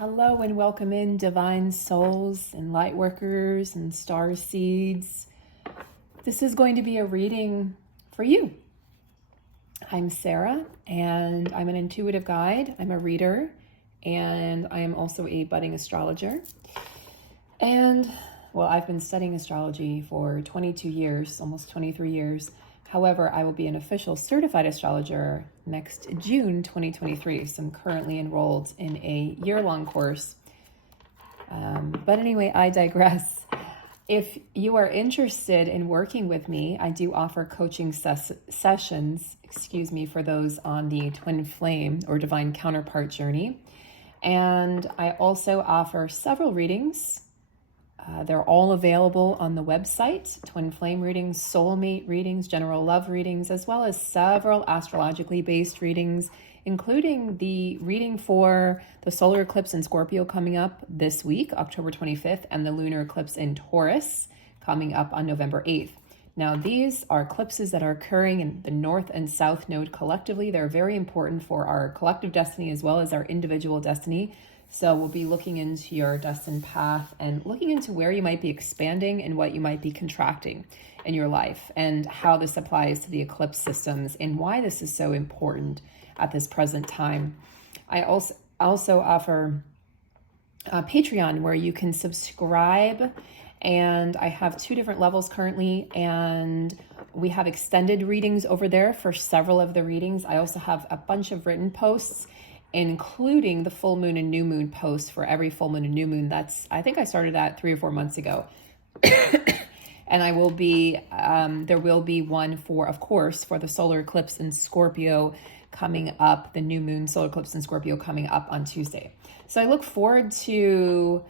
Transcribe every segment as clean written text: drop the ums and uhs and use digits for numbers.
Hello and welcome in, divine souls and light workers and star seeds. This is going to be a reading for you. I'm Sarah and I'm an intuitive guide. I'm a reader and I am also a budding astrologer. And well, I've been studying astrology for 22 years, almost 23 years. However, I will be an official certified astrologer next June 2023. So I'm currently enrolled in a year-long course. But anyway, I digress. If you are interested in working with me, I do offer coaching sessions, for those on the twin flame or divine counterpart journey. And I also offer several readings. They're all available on the website: twin flame readings, soulmate readings, general love readings, as well as several astrologically based readings, including the reading for the solar eclipse in Scorpio coming up this week, October 25th, and the lunar eclipse in Taurus coming up on November 8th. Now, these are eclipses that are occurring in the North and South Node collectively. They're very important for our collective destiny as well as our individual destiny. So we'll be looking into your destined path and looking into where you might be expanding and what you might be contracting in your life, and how this applies to the eclipse systems and why this is so important at this present time. I also offer Patreon, where you can subscribe, and I have 2 different levels currently, and we have extended readings over there for several of the readings. I also have a bunch of written posts, including the full moon and new moon posts for every full moon and new moon. I think I started that 3 or 4 months ago. And I will be, there will be one for, of course, for the solar eclipse in Scorpio coming up, the new moon solar eclipse in Scorpio coming up on Tuesday. So I look forward to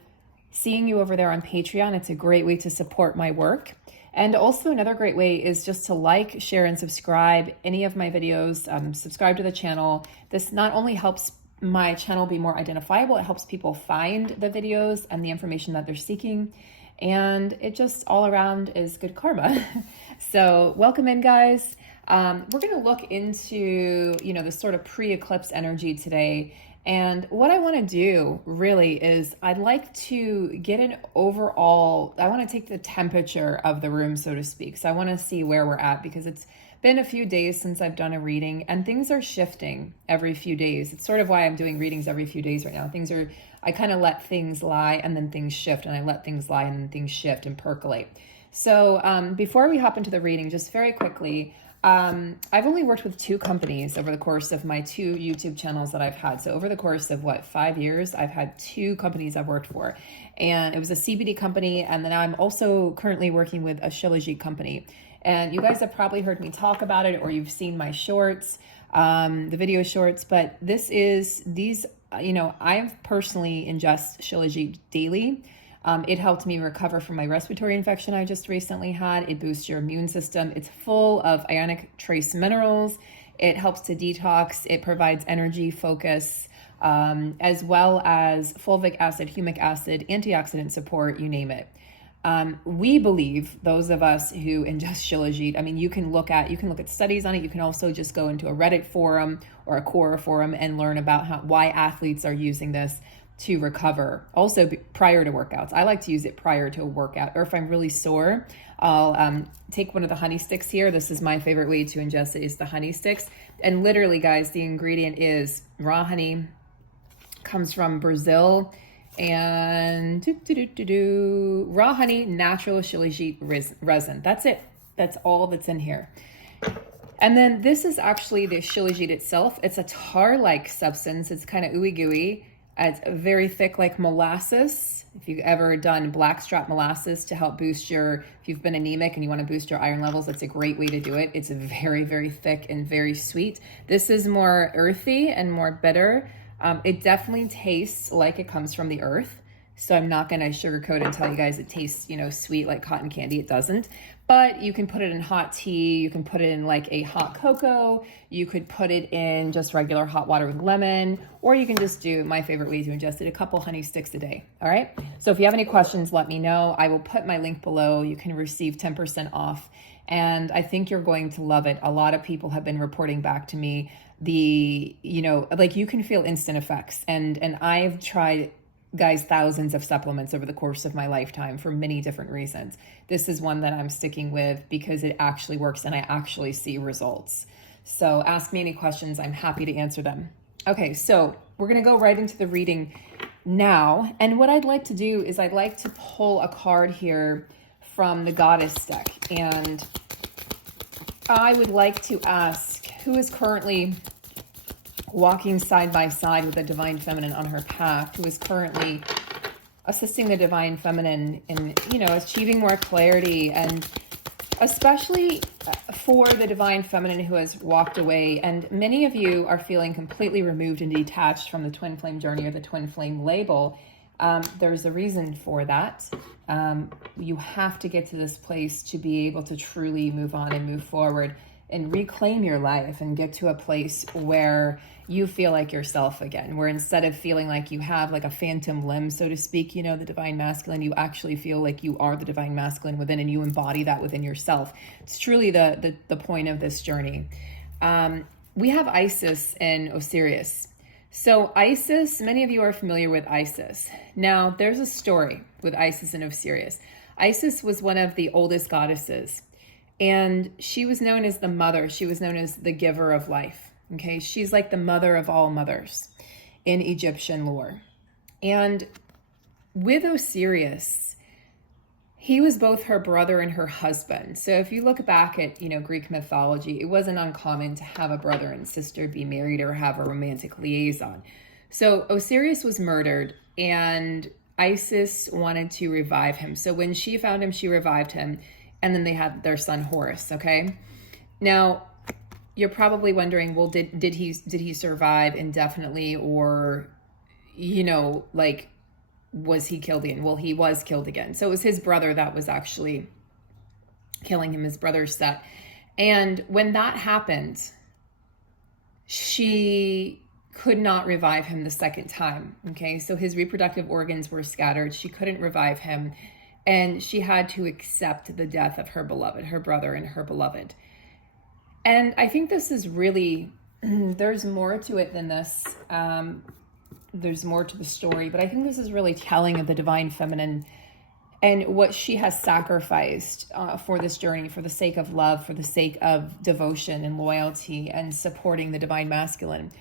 seeing you over there on Patreon. It's a great way to support my work. And also another great way is just to like, share, and subscribe any of my videos. Subscribe to the channel. This not only helps my channel be more identifiable, it helps people find the videos and the information that they're seeking. And it just all around is good karma. So welcome in, guys. We're going to look into, the sort of pre-eclipse energy today. And what I want to do really is I'd like to get an overall, I want to take the temperature of the room, so to speak. So I want to see where we're at, because it's been a few days since I've done a reading and things are shifting every few days. It's sort of why I'm doing readings every few days right now. I kind of let things lie and then things shift, and I let things lie and then things shift and percolate. So before we hop into the reading, just very quickly, I've only worked with 2 companies over the course of my 2 YouTube channels that I've had. So over the course of 5 years, I've had 2 companies I've worked for, and it was a CBD company. And then I'm also currently working with a Shilajit company. And you guys have probably heard me talk about it, or you've seen my shorts, the video shorts, but I personally ingest Shilajit daily. It helped me recover from my respiratory infection I just recently had. It boosts your immune system. It's full of ionic trace minerals. It helps to detox. It provides energy, focus, as well as fulvic acid, humic acid, antioxidant support, you name it. We believe, those of us who ingest Shilajit, you can look at studies on it. You can also just go into a Reddit forum or a Quora forum and learn about why athletes are using this to recover. Also prior to workouts. I like to use it prior to a workout, or if I'm really sore, I'll take one of the honey sticks here. This is my favorite way to ingest it, is the honey sticks. And literally, guys, the ingredient is raw honey, comes from Brazil, and raw honey, natural Shilajit resin. That's it. That's all that's in here. And then this is actually the Shilajit itself. It's a tar-like substance. It's kind of ooey gooey. It's very thick, like molasses. If you've ever done blackstrap molasses to help boost if you've been anemic and you want to boost your iron levels, it's a great way to do it. It's very, very thick and very sweet. This is more earthy and more bitter. It definitely tastes like it comes from the earth. So I'm not going to sugarcoat and tell you guys it tastes, sweet like cotton candy. It doesn't. But you can put it in hot tea. You can put it in like a hot cocoa. You could put it in just regular hot water with lemon, or you can just do my favorite way to ingest it, a couple honey sticks a day. All right. So if you have any questions, let me know. I will put my link below. You can receive 10% off. And I think you're going to love it. A lot of people have been reporting back to me you can feel instant effects. And I've tried guys, thousands of supplements over the course of my lifetime for many different reasons. This is one that I'm sticking with because it actually works and I actually see results. So ask me any questions. I'm happy to answer them. Okay, so we're going to go right into the reading now. And what I'd like to do is I'd like to pull a card here from the Goddess deck. And I would like to ask, who is currently walking side by side with the Divine Feminine on her path, who is currently assisting the Divine Feminine in, achieving more clarity, and especially for the Divine Feminine who has walked away. And many of you are feeling completely removed and detached from the Twin Flame journey or the Twin Flame label. There's a reason for that. You have to get to this place to be able to truly move on and move forward and reclaim your life and get to a place where you feel like yourself again, where instead of feeling like you have like a phantom limb, so to speak, the Divine Masculine, you actually feel like you are the Divine Masculine within and you embody that within yourself. It's truly the point of this journey. We have Isis and Osiris. So Isis, many of you are familiar with Isis. Now, there's a story with Isis and Osiris. Isis was one of the oldest goddesses, and she was known as the mother. She was known as the giver of life. Okay, she's like the mother of all mothers in Egyptian lore. And with Osiris, he was both her brother and her husband. So if you look back at, Greek mythology, it wasn't uncommon to have a brother and sister be married or have a romantic liaison. So Osiris was murdered and Isis wanted to revive him. So when she found him, she revived him. And then they had their son Horus, okay? Now, you're probably wondering, well, did he survive indefinitely, or, was he killed again? Well, he was killed again. So it was his brother that was actually killing him, his brother Set. And when that happened, she could not revive him the second time, okay? So his reproductive organs were scattered. She couldn't revive him. And she had to accept the death of her beloved, her brother and her beloved. And I think this is really, there's more to it than this. There's more to the story, but I think this is really telling of the Divine Feminine and what she has sacrificed for this journey, for the sake of love, for the sake of devotion and loyalty and supporting the Divine Masculine,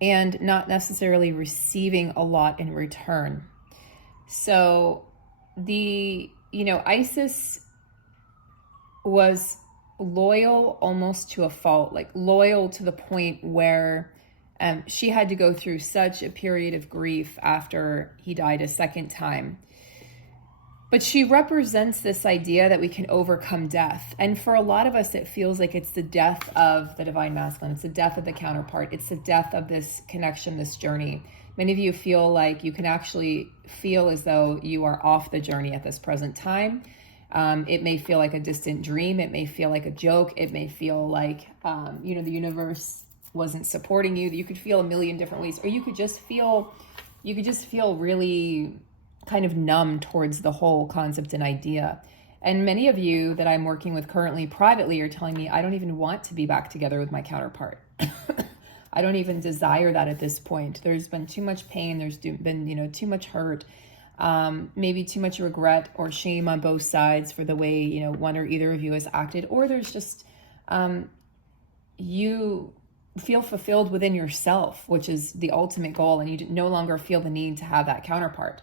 and not necessarily receiving a lot in return. So Isis was loyal almost to a fault, like loyal to the point where she had to go through such a period of grief after he died a second time. But she represents this idea that we can overcome death. And for a lot of us, it feels like it's the death of the Divine Masculine. It's the death of the counterpart. It's the death of this connection, this journey. Many of you feel like you can actually feel as though you are off the journey at this present time. It may feel like a distant dream. It may feel like a joke. It may feel like, the universe wasn't supporting you. You could feel a million different ways, or you could just feel really kind of numb towards the whole concept and idea. And many of you that I'm working with currently privately are telling me, I don't even want to be back together with my counterpart. I don't even desire that at this point. There's been too much pain. There's been, too much hurt. Maybe too much regret or shame on both sides for the way, one or either of you has acted, or there's just, you feel fulfilled within yourself, which is the ultimate goal, and you no longer feel the need to have that counterpart.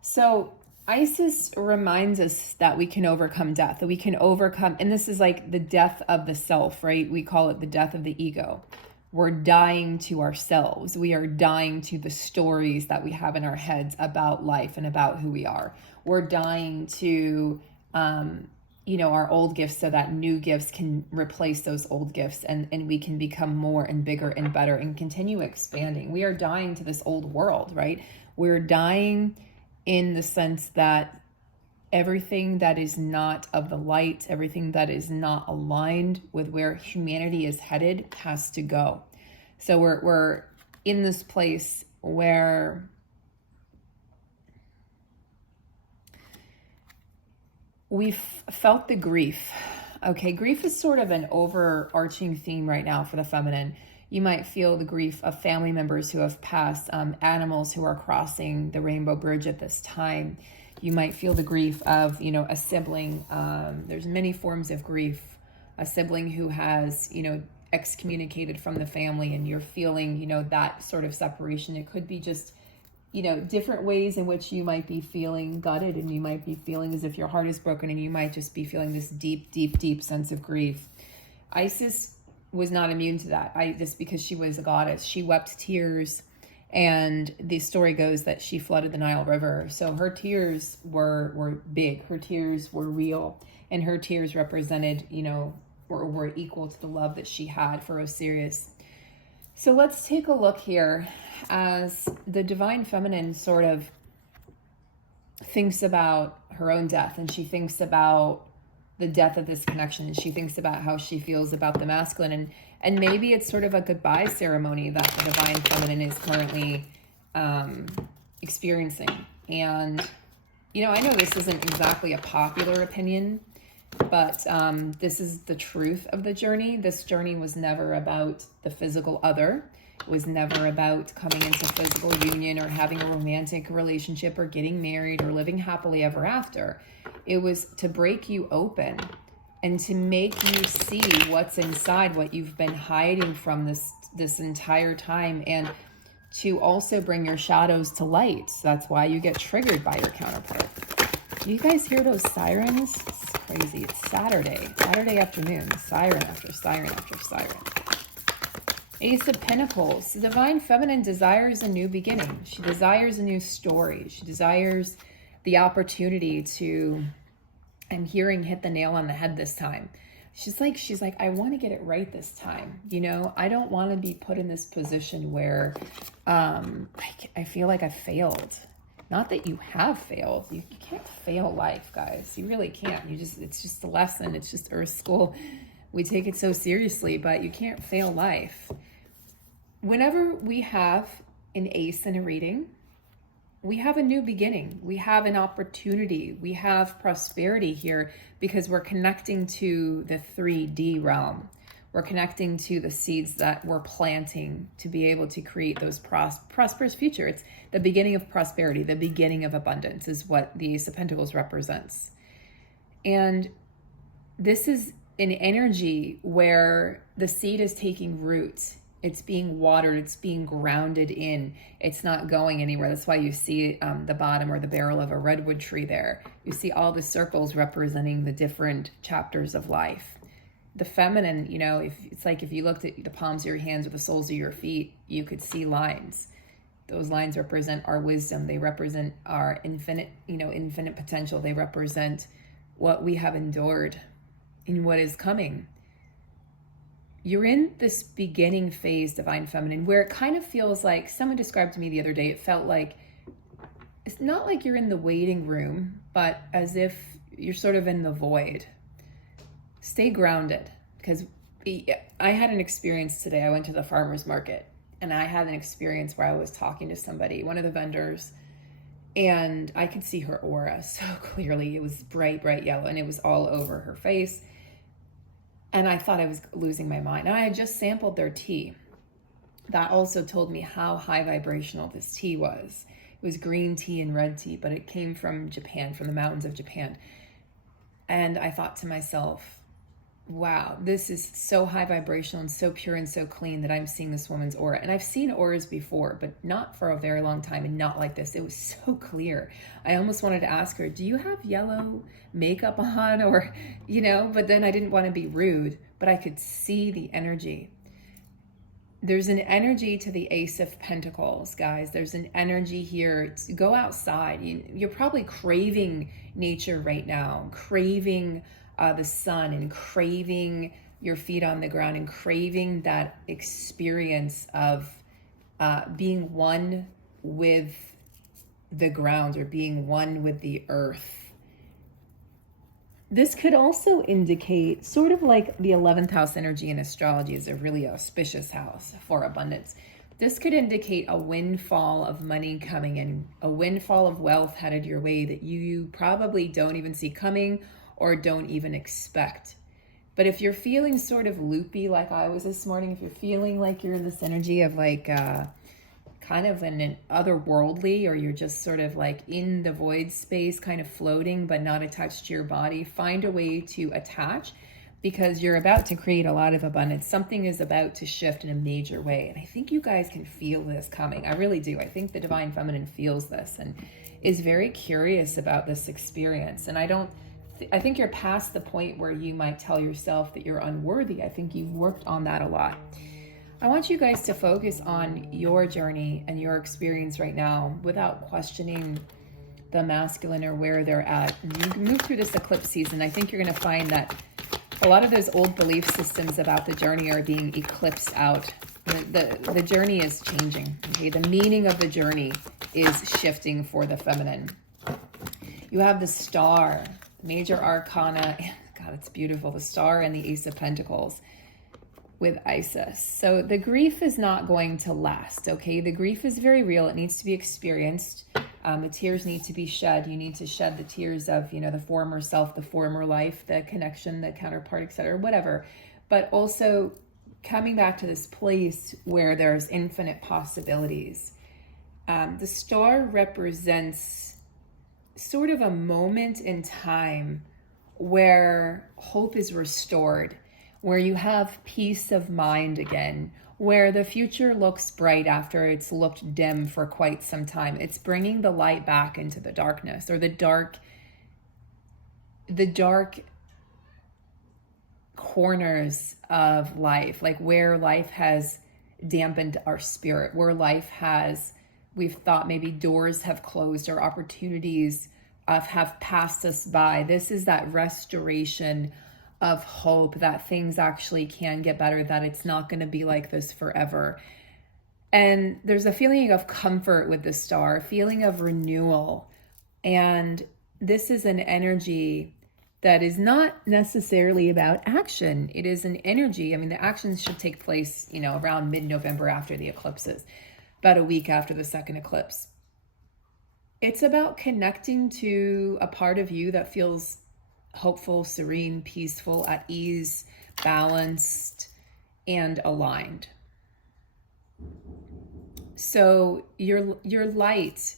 So Isis reminds us that we can overcome death, that we can overcome, and this is like the death of the self, right? We call it the death of the ego. We're dying to ourselves. We are dying to the stories that we have in our heads about life and about who we are. We're dying to, our old gifts so that new gifts can replace those old gifts, and we can become more and bigger and better and continue expanding. We are dying to this old world, right? We're dying in the sense that everything that is not of the light, everything that is not aligned with where humanity is headed has to go. So we're in this place where we've felt the grief. Okay, grief is sort of an overarching theme right now for the feminine. You might feel the grief of family members who have passed, animals who are crossing the rainbow bridge at this time. You might feel the grief of, a sibling. There's many forms of grief. A sibling who has, excommunicated from the family, and you're feeling, that sort of separation. It could be just, different ways in which you might be feeling gutted, and you might be feeling as if your heart is broken, and you might just be feeling this deep, deep, deep sense of grief. Isis was not immune to that. Just because she was a goddess, she wept tears. And the story goes that she flooded the Nile River. So her tears were big. Her tears were real. And her tears represented, were equal to the love that she had for Osiris. So let's take a look here as the divine feminine sort of thinks about her own death, and she thinks about the death of this connection, and she thinks about how she feels about the masculine, and maybe it's sort of a goodbye ceremony that the divine feminine is currently experiencing. And I know this isn't exactly a popular opinion, but this is the truth of the journey. This journey was never about the physical other. It was never about coming into physical union or having a romantic relationship or getting married or living happily ever after. It was to break you open and to make you see what's inside, what you've been hiding from this entire time, and to also bring your shadows to light. So that's why you get triggered by your counterpart. You guys hear those sirens? It's crazy. It's Saturday afternoon, siren after siren after siren. Ace of Pentacles. The divine feminine desires a new beginning. She desires a new story. She desires the opportunity to, I'm hearing, hit the nail on the head this time. She's like, I want to get it right this time. I don't want to be put in this position where I feel like I failed. Not that you have failed. You can't fail life, guys. You really can't. It's just a lesson. It's just Earth School. We take it so seriously, but you can't fail life. Whenever we have an ace in a reading, we have a new beginning. We have an opportunity. We have prosperity here because we're connecting to the 3D realm. We're connecting to the seeds that we're planting to be able to create those prosperous future. It's the beginning of prosperity, the beginning of abundance is what the Ace of Pentacles represents. And this is an energy where the seed is taking root. It's being watered. It's being grounded in. It's not going anywhere. That's why you see the bottom or the barrel of a redwood tree there. You see all the circles representing the different chapters of life. The feminine, if you looked at the palms of your hands or the soles of your feet, you could see lines. Those lines represent our wisdom. They represent our infinite potential. They represent what we have endured and what is coming. You're in this beginning phase, divine feminine, where it kind of feels like, someone described to me the other day, it felt like, it's not like you're in the waiting room, but as if you're sort of in the void. Stay grounded, because I had an experience today. I went to the farmer's market, and I had an experience where I was talking to somebody, one of the vendors, and I could see her aura so clearly. It was bright, bright yellow, and it was all over her face. And I thought I was losing my mind. And I had just sampled their tea. That also told me how high vibrational this tea was. It was green tea and red tea, but it came from Japan, from the mountains of Japan. And I thought to myself, wow, this is so high vibrational and so pure and so clean that I'm seeing this woman's aura. And I've seen auras before, but not for a very long time, and not like this. It was so clear. I almost wanted to ask her, do you have yellow makeup on? Or, but then I didn't want to be rude, but I could see the energy. There's an energy to the Ace of Pentacles, guys. There's an energy here. Go outside. You're probably craving nature right now, craving the sun, and craving your feet on the ground, and craving that experience of being one with the ground, or being one with the earth. This could also indicate, sort of like the 11th house energy in astrology is a really auspicious house for abundance. This could indicate a windfall of money coming in, a windfall of wealth headed your way that you probably don't even see coming or don't even expect. But if you're feeling sort of loopy like I was this morning, if you're feeling like you're in this energy of like kind of an otherworldly, or you're just sort of like in the void space, kind of floating but not attached to your body, find a way to attach, because you're about to create a lot of abundance. Something is about to shift in a major way. And I think you guys can feel this coming. I really do. I think the Divine Feminine feels this and is very curious about this experience. And I think you're past the point where you might tell yourself that you're unworthy. I think you've worked on that a lot. I want you guys to focus on your journey and your experience right now without questioning the masculine or where they're at. And you can move through this eclipse season. I think you're going to find that a lot of those old belief systems about the journey are being eclipsed out. The journey is changing. Okay? The meaning of the journey is shifting for the feminine. You have the Star, major arcana. God, it's beautiful. The Star and the Ace of Pentacles with Isis. So the grief is not going to last, okay? The grief is very real. It needs to be experienced. The tears need to be shed. You need to shed the tears of, the former self, the former life, the connection, the counterpart, etc., whatever. But also coming back to this place where there's infinite possibilities. The Star represents sort of a moment in time where hope is restored, where you have peace of mind again, where the future looks bright after it's looked dim for quite some time. It's bringing the light back into the darkness, or the dark corners of life, like where life has dampened our spirit, where we've thought maybe doors have closed or opportunities have passed us by. This is that restoration of hope that things actually can get better, that it's not going to be like this forever. And there's a feeling of comfort with the Star, a feeling of renewal. And this is an energy that is not necessarily about action. It is an energy. I mean, the actions should take place, around mid-November after the eclipses, about a week after the second eclipse. It's about connecting to a part of you that feels hopeful, serene, peaceful, at ease, balanced, and aligned. So your light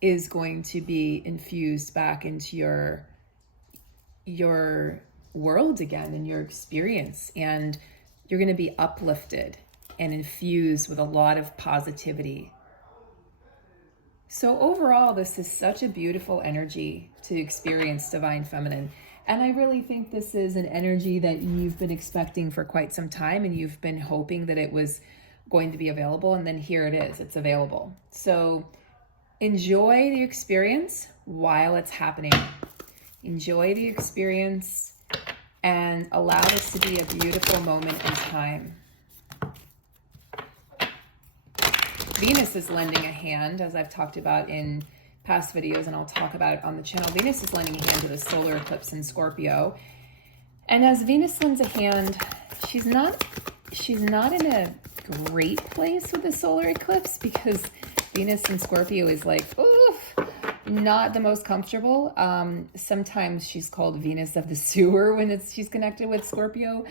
is going to be infused back into your world again and your experience, and you're going to be uplifted and infused with a lot of positivity. So overall, this is such a beautiful energy to experience Divine Feminine. And I really think this is an energy that you've been expecting for quite some time, and you've been hoping that it was going to be available, and then here it is, it's available. So enjoy the experience while it's happening. Enjoy the experience and allow this to be a beautiful moment in time. Venus is lending a hand, as I've talked about in past videos, and I'll talk about it on the channel. Venus is lending a hand to the solar eclipse in Scorpio. And as Venus lends a hand, she's not in a great place with the solar eclipse, because Venus in Scorpio is like, not the most comfortable. Sometimes she's called Venus of the sewer when she's connected with Scorpio.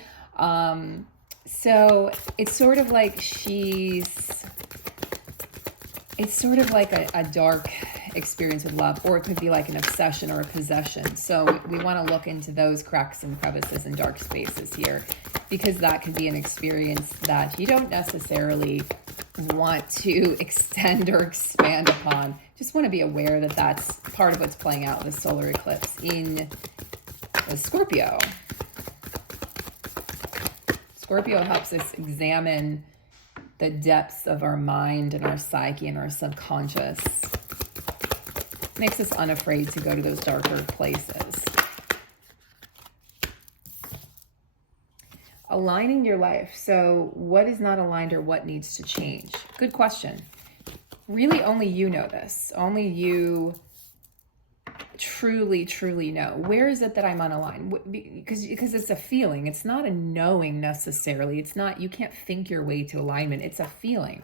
So it's sort of like a dark experience with love, or it could be like an obsession or a possession. So we want to look into those cracks and crevices and dark spaces here, because that could be an experience that you don't necessarily want to extend or expand upon. Just want to be aware that that's part of what's playing out with the solar eclipse in Scorpio. Scorpio helps us examine the depths of our mind and our psyche and our subconscious. Makes us unafraid to go to those darker places. Aligning your life. So what is not aligned, or what needs to change? Good question. Really, only you know this. Only you truly, truly know. Where is it that I'm unaligned? Because it's a feeling. It's not a knowing necessarily. It's not, you can't think your way to alignment. It's a feeling.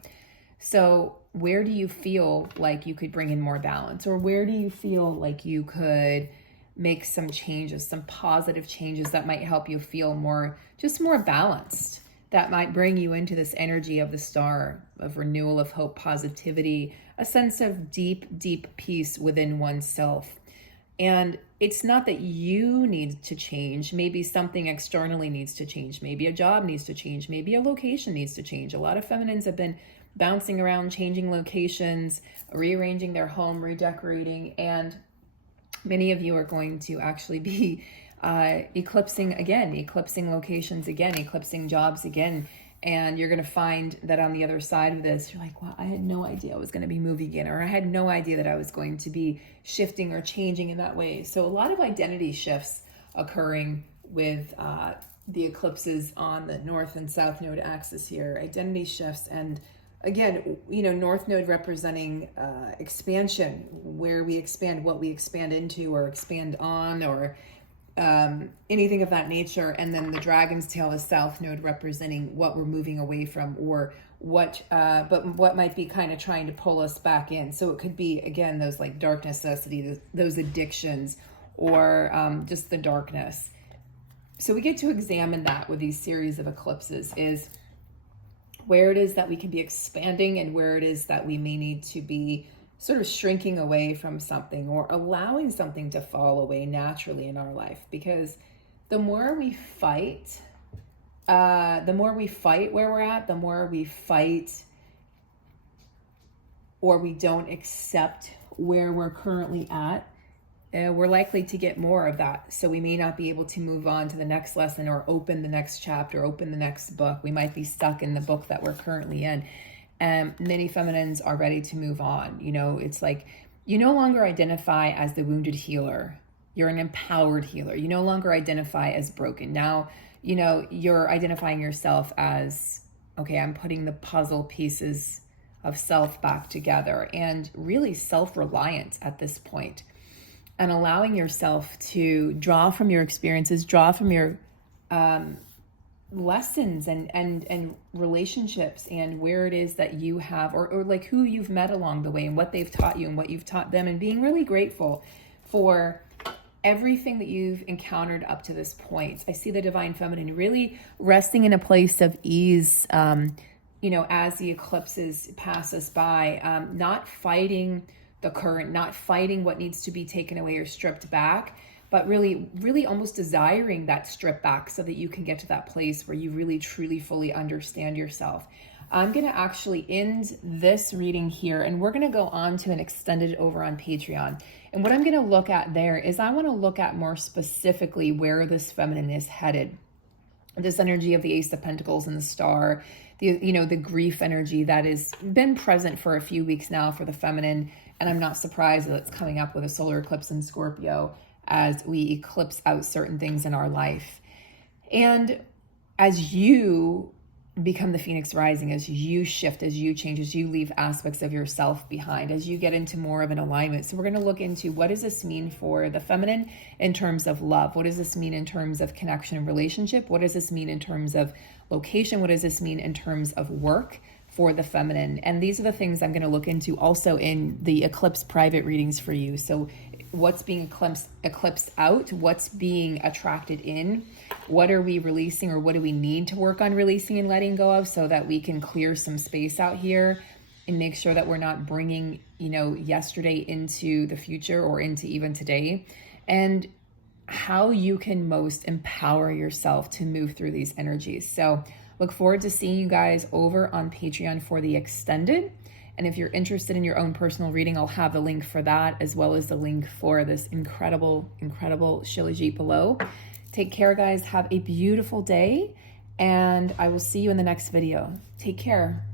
So where do you feel like you could bring in more balance? Or where do you feel like you could make some changes, some positive changes that might help you feel more, just more balanced, that might bring you into this energy of the star, of renewal, of hope, positivity, a sense of deep, deep peace within oneself. And it's not that you need to change. Maybe something externally needs to change. Maybe a job needs to change. Maybe a location needs to change. A lot of feminines have been bouncing around, changing locations, rearranging their home, redecorating, and many of you are going to actually be eclipsing again, eclipsing locations again, eclipsing jobs again. And you're going to find that on the other side of this, you're like, wow, I had no idea I was going to be moving again, or I had no idea that I was going to be shifting or changing in that way. So a lot of identity shifts occurring with the eclipses on the North and South Node axis here, identity shifts. And again, you know, North Node representing expansion, where we expand, what we expand into or expand on, or anything of that nature. And then the Dragon's Tail is South Node representing what we're moving away from, or what might be kind of trying to pull us back in. So it could be, again, those like dark necessity, those addictions, or just the darkness. So we get to examine that with these series of eclipses, is where it is that we can be expanding and where it is that we may need to be sort of shrinking away from something, or allowing something to fall away naturally in our life. Because the more we fight where we're at, the more we fight or we don't accept where we're currently at, we're likely to get more of that. So we may not be able to move on to the next lesson, or open the next chapter, open the next book. We might be stuck in the book that we're currently in. Many feminines are ready to move on. You know, it's like you no longer identify as the wounded healer. You're an empowered healer. You no longer identify as broken. Now, you know, you're identifying yourself as, okay, I'm putting the puzzle pieces of self back together, and really self-reliant at this point. And allowing yourself to draw from your experiences, draw from your lessons and relationships, and where it is that you have, or like who you've met along the way, and what they've taught you and what you've taught them, and being really grateful for everything that you've encountered up to this point. I see the Divine Feminine really resting in a place of ease, you know, as the eclipses pass us by, not fighting the current, not fighting what needs to be taken away or stripped back, but really, really almost desiring that strip back, so that you can get to that place where you really, truly, fully understand yourself. I'm going to actually end this reading here, and we're going to go on to an extended over on Patreon. And what I'm going to look at there is, I want to look at more specifically where this feminine is headed. This energy of the Ace of Pentacles and the Star, the grief energy that has been present for a few weeks now for the feminine. And I'm not surprised that it's coming up with a solar eclipse in Scorpio as we eclipse out certain things in our life. And as you become the Phoenix rising, as you shift, as you change, as you leave aspects of yourself behind, as you get into more of an alignment. So we're going to look into, what does this mean for the feminine in terms of love? What does this mean in terms of connection and relationship? What does this mean in terms of location? What does this mean in terms of work for the feminine? And these are the things I'm going to look into also in the eclipse private readings for you. So what's being eclipsed out? What's being attracted in? What are we releasing, or what do we need to work on releasing and letting go of, so that we can clear some space out here and make sure that we're not bringing, yesterday into the future or into even today, and how you can most empower yourself to move through these energies. So look forward to seeing you guys over on Patreon for the extended. And if you're interested in your own personal reading, I'll have the link for that, as well as the link for this incredible, incredible Shilajit below. Take care, guys. Have a beautiful day, and I will see you in the next video. Take care.